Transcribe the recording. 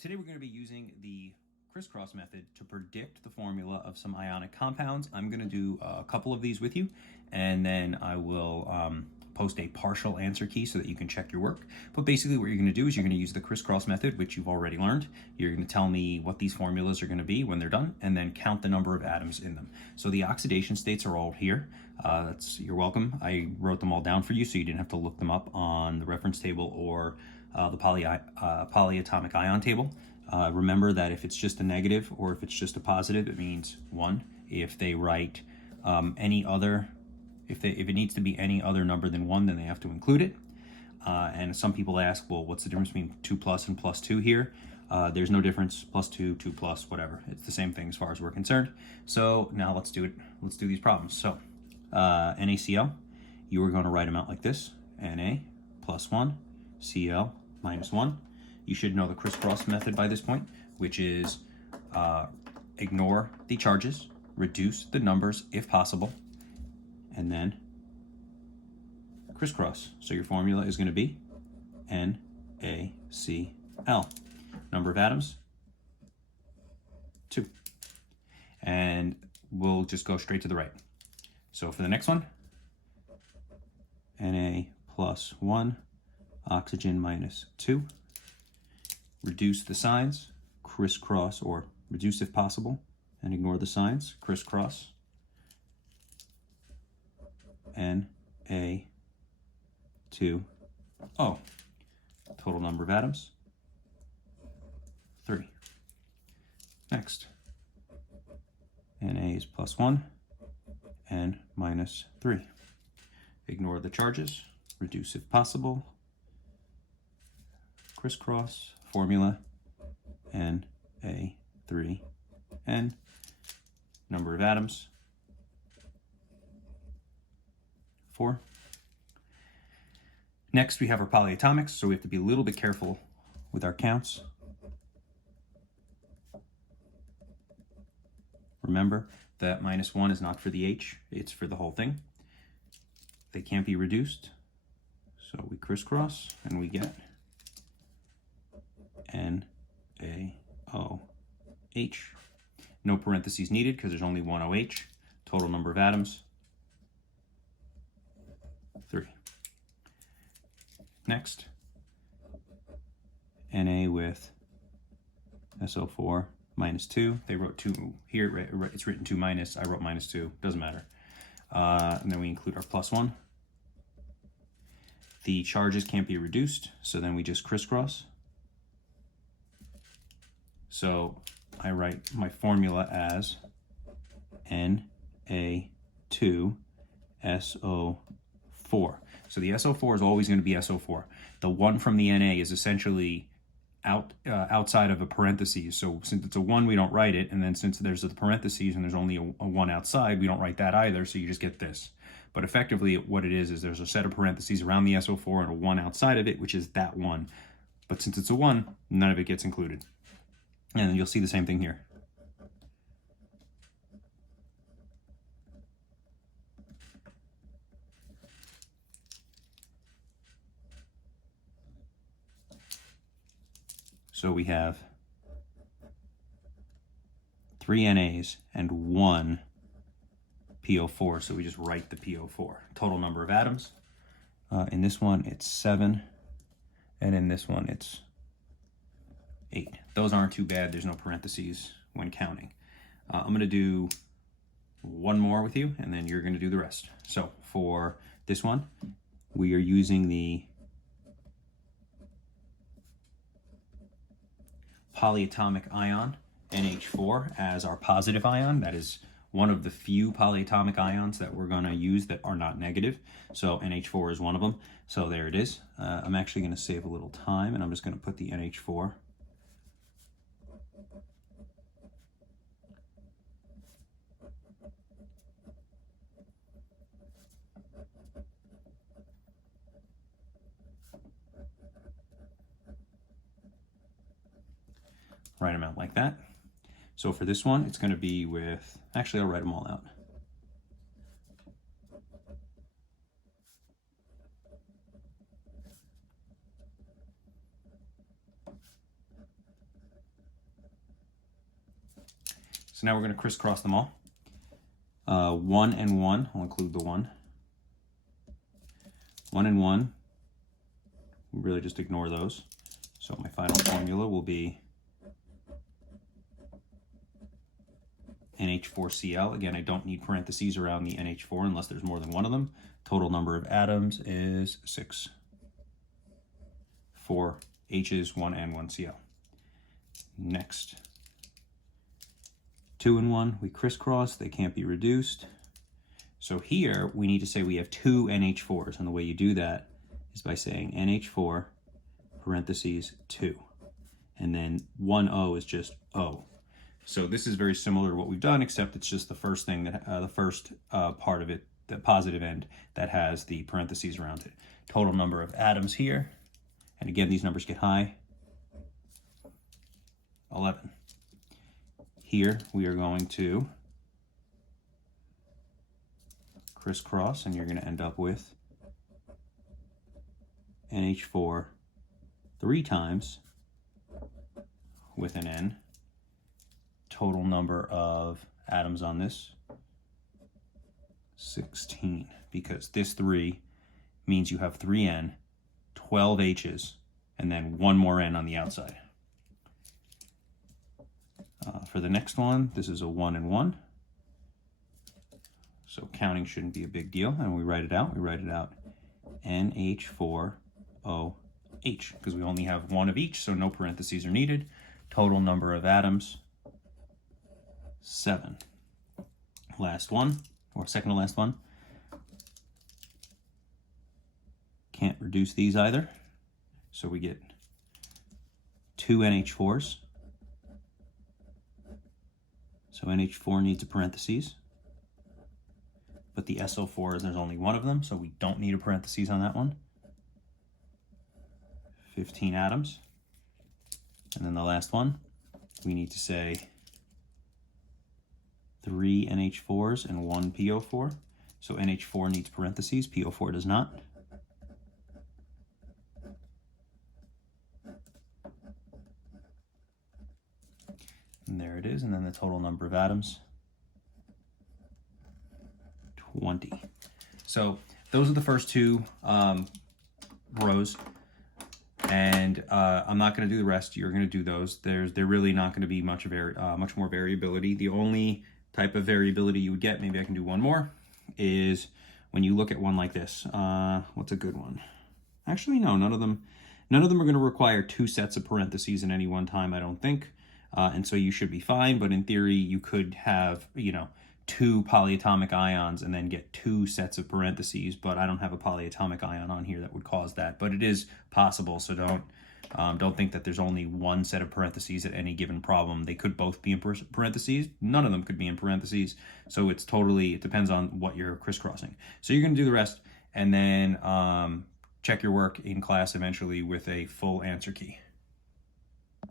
Today we're going to be using the crisscross method to predict the formula of some ionic compounds. I'm going to do a couple of these with you, and then I will post a partial answer key so that you can check your work. But basically what you're going to do is you're going to use the crisscross method, which you've already learned. You're going to tell me what these formulas are going to be when they're done, and then count the number of atoms in them. So the oxidation states are all here. You're welcome. I wrote them all down for you so you didn't have to look them up on the reference table or the polyatomic ion table. Remember that if it's just a negative or if it's just a positive, it means 1. If they write if it needs to be any other number than 1, then they have to include it. And some people ask, well, what's the difference between 2 plus and plus 2 here? There's no difference. Plus 2, 2 plus, whatever. It's the same thing as far as we're concerned. So now let's do it. Let's do these problems. So NaCl, you are going to write them out like this. Na plus 1, Cl minus 1. You should know the crisscross method by this point, which is ignore the charges, reduce the numbers if possible, and then crisscross. So your formula is going to be NaCl. Number of atoms, 2. And we'll just go straight to the right. So for the next one, Na plus 1, oxygen minus 2. Reduce the signs, crisscross, or reduce if possible, and ignore the signs, crisscross. Na2O. Total number of atoms, 3. Next, Na is plus 1, N minus 3. Ignore the charges, reduce if possible, crisscross, formula, Na3N. Number of atoms, 4. Next, we have our polyatomics, so we have to be a little bit careful with our counts. Remember that minus 1 is not for the H, it's for the whole thing. They can't be reduced, so we crisscross and we get NaOH. No parentheses needed because there's only one OH. Total number of atoms, 3. Next, Na with SO4 minus 2. They wrote 2 here. It's written 2 minus. I wrote minus 2. Doesn't matter. And then we include our plus 1. The charges can't be reduced, so then we just crisscross. So I write my formula as Na2SO4. So the SO4 is always going to be SO4. The 1 from the Na is essentially outside of a parentheses. So since it's a 1, we don't write it. And then since there's the parentheses and there's only a 1 outside, we don't write that either. So you just get this. But effectively what it is there's a set of parentheses around the SO4 and a 1 outside of it, which is that 1. But since it's a 1, none of it gets included. And you'll see the same thing here. So we have 3 NAs and 1 PO4, so we just write the PO4. Total number of atoms. In this one, it's 7, and in this one, it's 8. Those aren't too bad. There's no parentheses when counting. I'm going to do one more with you, and then you're going to do the rest. So for this one, we are using the polyatomic ion, NH4, as our positive ion. That is one of the few polyatomic ions that we're going to use that are not negative. So NH4 is one of them. So there it is. I'm actually going to save a little time, and I'm just going to put the NH4 write them out like that. So for this one, it's going to be with, actually I'll write them all out. So now we're going to crisscross them all. 1 and 1, I'll include the 1. 1 and 1, we really just ignore those. So my final formula will be NH4Cl. Again, I don't need parentheses around the NH4 unless there's more than one of them. Total number of atoms is 6. 4 H's, 1 and 1 Cl. Next, 2 and 1, we crisscross, they can't be reduced. So here we need to say we have 2 NH4s, and the way you do that is by saying NH4 parentheses 2, and then 1 O is just O. So this is very similar to what we've done, except it's just the first thing that the first part of it, the positive end, that has the parentheses around it. Total number of atoms here, and again these numbers get high, 11. Here we are going to crisscross, and you're going to end up with NH4 3 times with an N. Total number of atoms on this, 16, because this 3 means you have 3 N, 12 H's, and then 1 more N on the outside. For the next one, this is a 1 and 1. So counting shouldn't be a big deal. And we write it out. We write it out NH4OH, because we only have 1 of each, so no parentheses are needed. Total number of atoms, 7. Last one, or second to last one. Can't reduce these either. So we get 2 NH4s. So NH4 needs a parentheses, but the SO4, there's only 1 of them, so we don't need a parentheses on that one. 15 atoms. And then the last one, we need to say 3 NH4s and 1 PO4. So NH4 needs parentheses, PO4 does not. And there it is, and then the total number of atoms, 20. So those are the first 2 rows, and I'm not going to do the rest. You're going to do those. They're really not going to be much more variability. The only type of variability you would get, maybe I can do one more, is when you look at one like this. What's a good one? Actually, no, none of them are going to require 2 sets of parentheses in any one time, I don't think. And so you should be fine, but in theory you could have, 2 polyatomic ions and then get 2 sets of parentheses, but I don't have a polyatomic ion on here that would cause that. But it is possible, so don't think that there's only 1 set of parentheses at any given problem. They could both be in parentheses. None of them could be in parentheses. So it depends on what you're crisscrossing. So you're going to do the rest, and then check your work in class eventually with a full answer key.